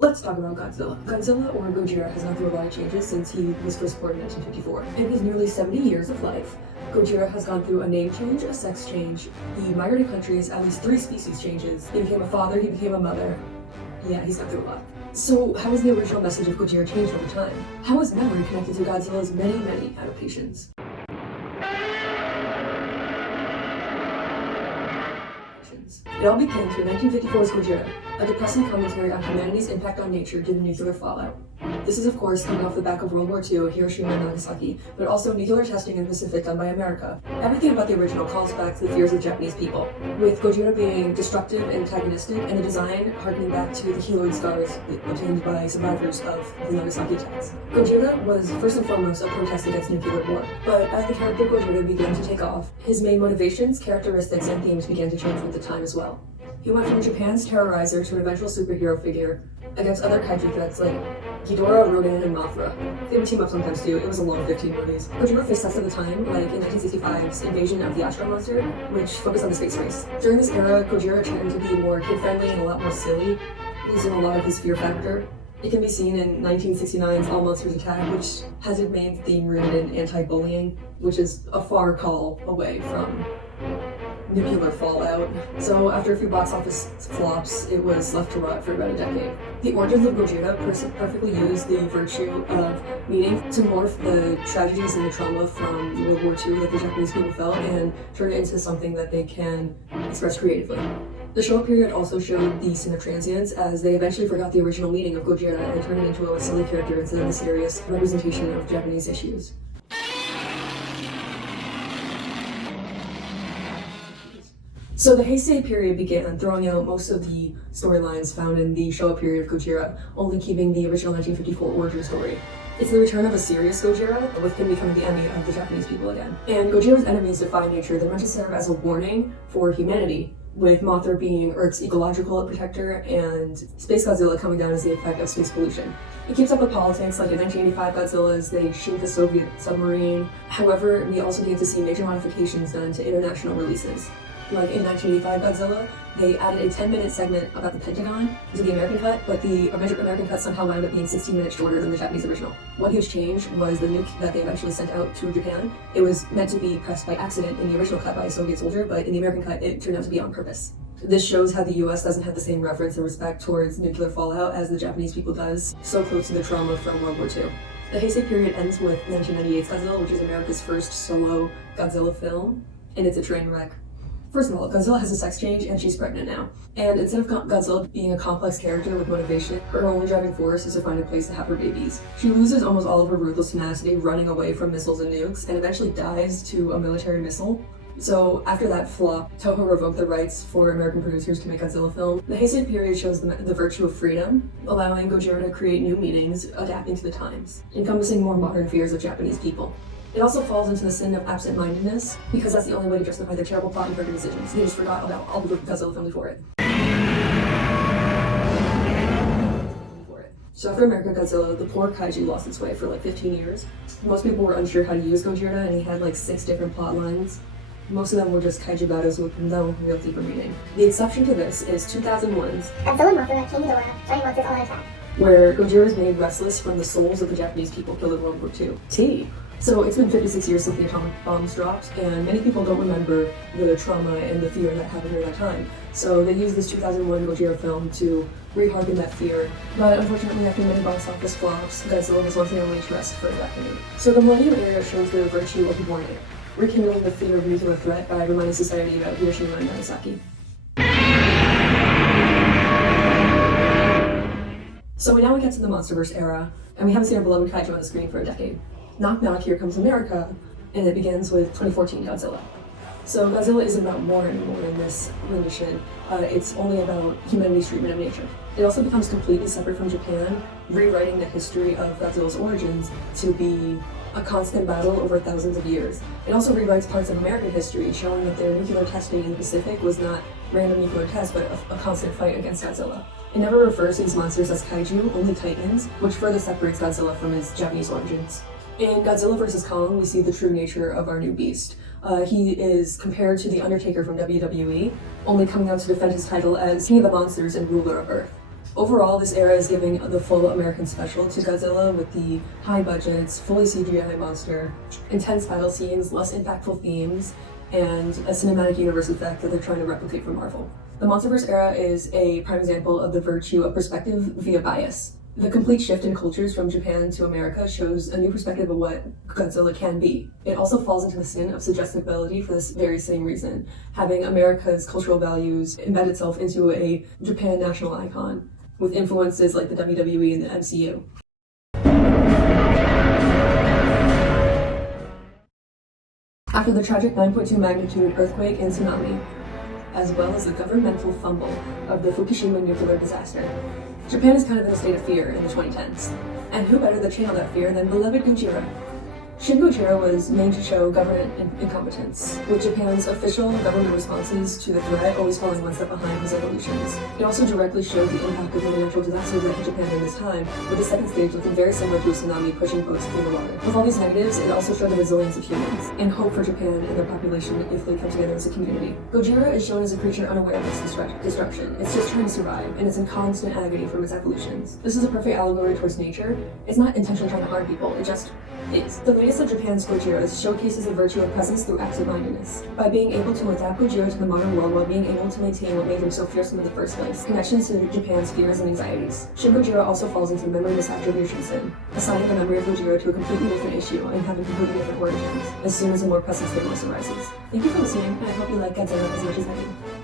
Let's talk about Godzilla. Godzilla, or Gojira, has gone through a lot of changes since he was first born in 1954. In his nearly 70 years of life, Gojira has gone through a name change, a sex change, he migrated countries, at least 3 species changes. He became a father, he became a mother. Yeah, he's gone through a lot. So how has the original message of Gojira changed over time? How is memory connected to Godzilla's many, many adaptations? It all begins with 1954's Godzilla, a depressing commentary on humanity's impact on nature due to nuclear fallout. This is, of course, coming off the back of World War II, Hiroshima and Nagasaki, but also nuclear testing in the Pacific done by America. Everything about the original calls back to the fears of Japanese people, with Gojira being destructive and antagonistic, and a design harkening back to the keloid scars obtained by survivors of the Nagasaki attacks. Gojira was first and foremost a protest against nuclear war, but as the character Gojira began to take off, his main motivations, characteristics, and themes began to change with the time as well. He went from Japan's terrorizer to an eventual superhero figure against other kaiju threats like Ghidorah, Rodan, and Mothra. They would team up sometimes too. It was a long 15 movies. Gojira faced threats at the time, like in 1965's invasion of the Astro Monster, which focused on the space race. During this era, Gojira turned to be more kid-friendly and a lot more silly, losing a lot of his fear factor. It can be seen in 1969's All Monsters Attack, which has its main theme rooted in anti-bullying, which is a far call away from nuclear fallout. So after a few box office flops, it was left to rot for about a decade. The origins of Gojira perfectly use the virtue of meaning to morph the tragedies and the trauma from World War II that the Japanese people felt and turn it into something that they can express creatively. The Showa period also showed the sin of transience, as they eventually forgot the original meaning of Gojira and turned it into a silly character instead of a serious representation of Japanese issues. So the Heisei period began, throwing out most of the storylines found in the Showa period of Gojira, only keeping the original 1954 origin story. It's the return of a serious Gojira, with him becoming the enemy of the Japanese people again. And Gojira's enemies defy nature. They're meant to serve as a warning for humanity, with Mothra being Earth's ecological protector and Space Godzilla coming down as the effect of space pollution. It keeps up with politics, like in 1985 Godzilla's, they shoot the Soviet submarine. However, we also get to see major modifications done to international releases. Like in 1985 Godzilla, they added a 10-minute segment about the Pentagon to the American cut, but the American cut somehow wound up being 16 minutes shorter than the Japanese original. One huge change was the nuke that they eventually sent out to Japan. It was meant to be pressed by accident in the original cut by a Soviet soldier, but in the American cut, it turned out to be on purpose. This shows how the US doesn't have the same reverence and respect towards nuclear fallout as the Japanese people does, so close to the trauma from World War II. The Heisei period ends with 1998's Godzilla, which is America's first solo Godzilla film, and it's a train wreck. First of all, Godzilla has a sex change and she's pregnant now. And instead of Godzilla being a complex character with motivation, her only driving force is to find a place to have her babies. She loses almost all of her ruthless tenacity running away from missiles and nukes, and eventually dies to a military missile. So after that flop, Toho revoked the rights for American producers to make Godzilla film. The Heisei period shows the virtue of freedom, allowing Gojira to create new meanings, adapting to the times, encompassing more modern fears of Japanese people. It also falls into the sin of absent-mindedness, because that's the only way to justify their terrible plot and perfect decisions. They just forgot about all the Godzilla film before it. So after America Godzilla, the poor kaiju lost its way for like 15 years. Most people were unsure how to use Gojira, and he had like 6 different plot lines. Most of them were just kaiju battles with no real deeper meaning. The exception to this is 2001's Godzilla, Mothra, King Ghidorah, Giant Monsters All Attack, where Gojira is made restless from the souls of the Japanese people killed in World War II. So it's been 56 years since the atomic bombs dropped, and many people don't remember the trauma and the fear that happened during that time. So they used this 2001 Gojira film to re-harken that fear. But unfortunately, after many box office flops, Godzilla was once again laid to rest for a decade. So the Millennium Era shows the virtue of warning, rekindling the fear of nuclear threat by reminding society about Hiroshima and Nagasaki. So now we get to the MonsterVerse era, and we haven't seen our beloved kaiju on the screen for a decade. Knock knock, here comes America, and it begins with 2014 Godzilla. So Godzilla isn't about war anymore in this rendition, it's only about humanity's treatment of nature. It also becomes completely separate from Japan, rewriting the history of Godzilla's origins to be a constant battle over thousands of years. It also rewrites parts of American history, showing that their nuclear testing in the Pacific was not random nuclear tests, but a constant fight against Godzilla. It never refers to these monsters as kaiju, only titans, which further separates Godzilla from his Japanese origins. In Godzilla vs. Kong, we see the true nature of our new beast. He is compared to The Undertaker from WWE, only coming out to defend his title as King of the Monsters and ruler of Earth. Overall, this era is giving the full American special to Godzilla with the high budgets, fully CGI monster, intense battle scenes, less impactful themes, and a cinematic universe effect that they're trying to replicate from Marvel. The Monsterverse era is a prime example of the virtue of perspective via bias. The complete shift in cultures from Japan to America shows a new perspective of what Godzilla can be. It also falls into the sin of suggestibility for this very same reason, having America's cultural values embed itself into a Japan national icon, with influences like the WWE and the MCU. After the tragic 9.2 magnitude earthquake and tsunami, as well as the governmental fumble of the Fukushima nuclear disaster, Japan is kind of in a state of fear in the 2010s. And who better to channel that fear than beloved Gojira? Shin Gojira was made to show government incompetence, with Japan's official government responses to the threat always falling one step behind his evolutions. It also directly showed the impact of the natural disasters that hit Japan during this time, with the second stage looking very similar to a tsunami pushing boats through the water. With all these negatives, it also showed the resilience of humans, and hope for Japan and their population if they come together as a community. Gojira is shown as a creature unaware of its destruction. It's just trying to survive, and it's in constant agony from its evolutions. This is a perfect allegory towards nature. It's not intentionally trying to harm people, it just is. The latest of Japan's Gojiras showcases the virtue of presence through absent-mindedness. By being able to adapt Gojira to the modern world while being able to maintain what made him so fearsome in the first place, connections to Japan's fears and anxieties. Shin Gojira also falls into the memory misattribution sin, assigning the memory of Gojira to a completely different issue and having completely different origins, as soon as a more present stimulus arises. Thank you for listening, and I hope you like Godzilla as much as I do.